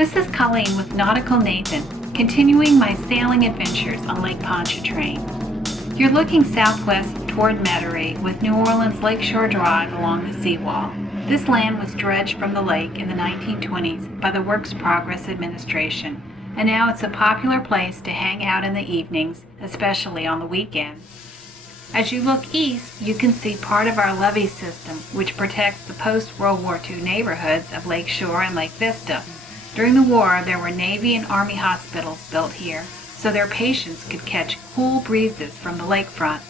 This is Colleen with Nautical Nathan, continuing my sailing adventures on Lake Pontchartrain. You're looking southwest toward Metairie with New Orleans Lakeshore Drive along the seawall. This land was dredged from the lake in the 1920s by the Works Progress Administration, and now it's a popular place to hang out in the evenings, especially on the weekends. As you look east, you can see part of our levee system, which protects the post-World War II neighborhoods of Lakeshore and Lake Vista. During the war, there were Navy and Army hospitals built here, so their patients could catch cool breezes from the lakefront.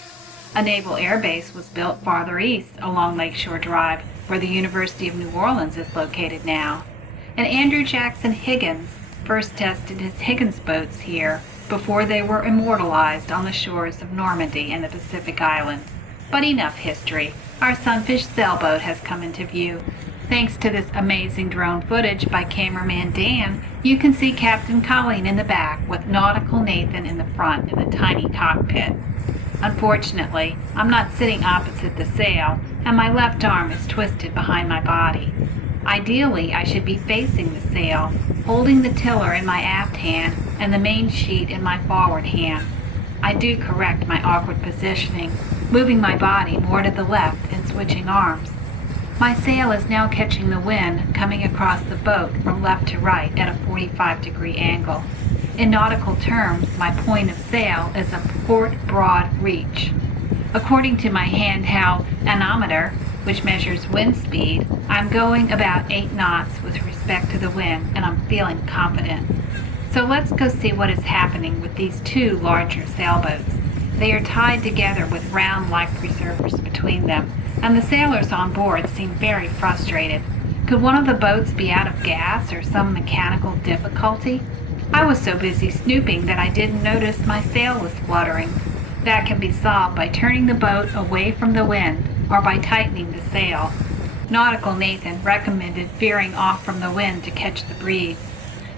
A naval air base was built farther east along Lakeshore Drive, where the University of New Orleans is located now. And Andrew Jackson Higgins first tested his Higgins boats here before they were immortalized on the shores of Normandy and the Pacific Islands. But enough history. Our Sunfish sailboat has come into view. Thanks to this amazing drone footage by cameraman Dan, you can see Captain Colleen in the back with Nautical Nathan in the front in the tiny cockpit. Unfortunately, I'm not sitting opposite the sail, and my left arm is twisted behind my body. Ideally, I should be facing the sail, holding the tiller in my aft hand and the main sheet in my forward hand. I do correct my awkward positioning, moving my body more to the left and switching arms. My sail is now catching the wind coming across the boat from left to right at a 45-degree angle. In nautical terms, my point of sail is a port broad reach. According to my handheld anemometer, which measures wind speed, I'm going about 8 knots with respect to the wind, and I'm feeling confident. So let's go see what is happening with these two larger sailboats. They are tied together with round life preservers between them, and the sailors on board seem very frustrated. Could one of the boats be out of gas or some mechanical difficulty? I was so busy snooping that I didn't notice my sail was fluttering. That can be solved by turning the boat away from the wind or by tightening the sail. Nautical Nathan recommended veering off from the wind to catch the breeze.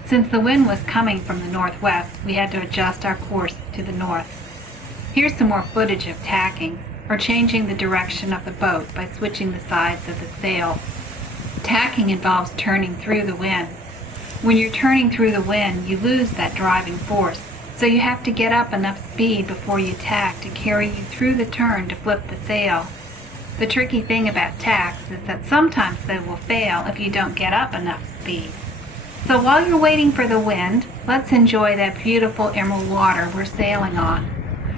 Since the wind was coming from the northwest, we had to adjust our course to the north. Here's some more footage of tacking, or changing the direction of the boat by switching the sides of the sail. Tacking involves turning through the wind. When you're turning through the wind, you lose that driving force, so you have to get up enough speed before you tack to carry you through the turn to flip the sail. The tricky thing about tacks is that sometimes they will fail if you don't get up enough speed. So while you're waiting for the wind, let's enjoy that beautiful emerald water we're sailing on.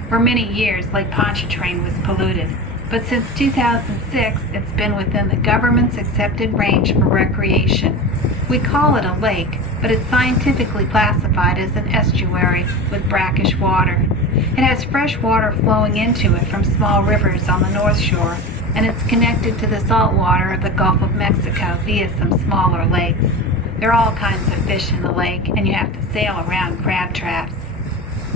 For many years, Lake Pontchartrain was polluted, but since 2006, it's been within the government's accepted range for recreation. We call it a lake, but it's scientifically classified as an estuary with brackish water. It has fresh water flowing into it from small rivers on the north shore, and it's connected to the salt water of the Gulf of Mexico via some smaller lakes. There are all kinds of fish in the lake, and you have to sail around crab traps.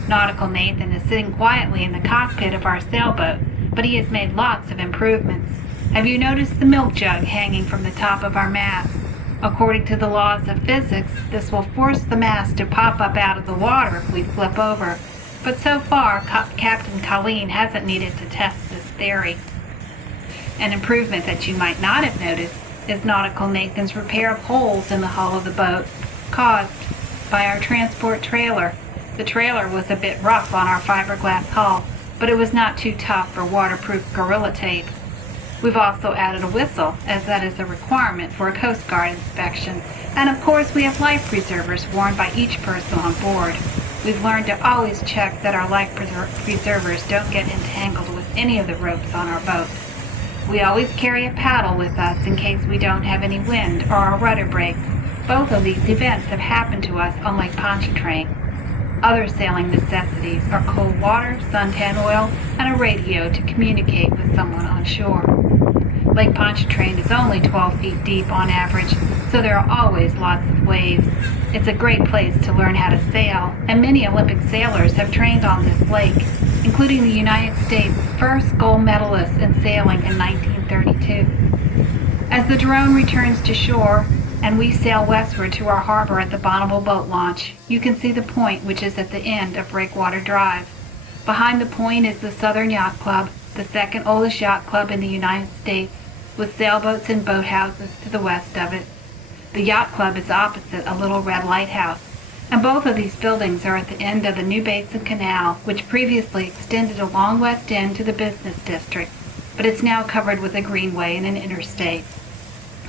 Nautical Nathan is sitting quietly in the cockpit of our sailboat, but he has made lots of improvements. Have you noticed the milk jug hanging from the top of our mast? According to the laws of physics, this will force the mast to pop up out of the water if we flip over. But so far, Captain Colleen hasn't needed to test this theory. An improvement that you might not have noticed is Nautical Nathan's repair of holes in the hull of the boat caused by our transport trailer. The trailer was a bit rough on our fiberglass hull, but it was not too tough for waterproof Gorilla Tape. We've also added a whistle, as that is a requirement for a Coast Guard inspection, and of course we have life preservers worn by each person on board. We've learned to always check that our life preservers don't get entangled with any of the ropes on our boat. We always carry a paddle with us in case we don't have any wind or our rudder breaks. Both of these events have happened to us on Lake Pontchartrain. Other sailing necessities are cold water, suntan oil, and a radio to communicate with someone on shore. Lake Pontchartrain is only 12 feet deep on average, so there are always lots of waves. It's a great place to learn how to sail, and many Olympic sailors have trained on this lake, including the United States' first gold medalist in sailing in 1932. As the drone returns to shore, and we sail westward to our harbor at the Bonneville Boat Launch, you can see the point, which is at the end of Breakwater Drive. Behind the point is the Southern Yacht Club, the second oldest yacht club in the United States, with sailboats and boathouses to the west of it. The yacht club is opposite a little red lighthouse, and both of these buildings are at the end of the New Basin Canal, which previously extended along West End to the business district, but it's now covered with a greenway and an interstate.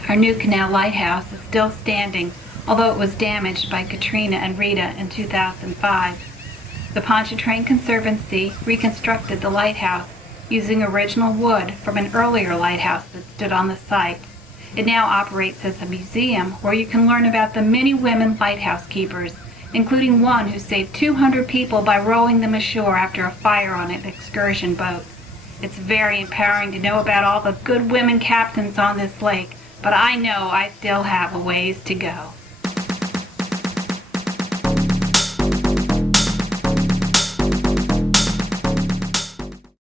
Our new canal lighthouse is still standing, although it was damaged by Katrina and Rita in 2005. The Pontchartrain Conservancy reconstructed the lighthouse using original wood from an earlier lighthouse that stood on the site. It now operates as a museum where you can learn about the many women lighthouse keepers, including one who saved 200 people by rowing them ashore after a fire on an excursion boat. It's very empowering to know about all the good women captains on this lake, but I know I still have a ways to go.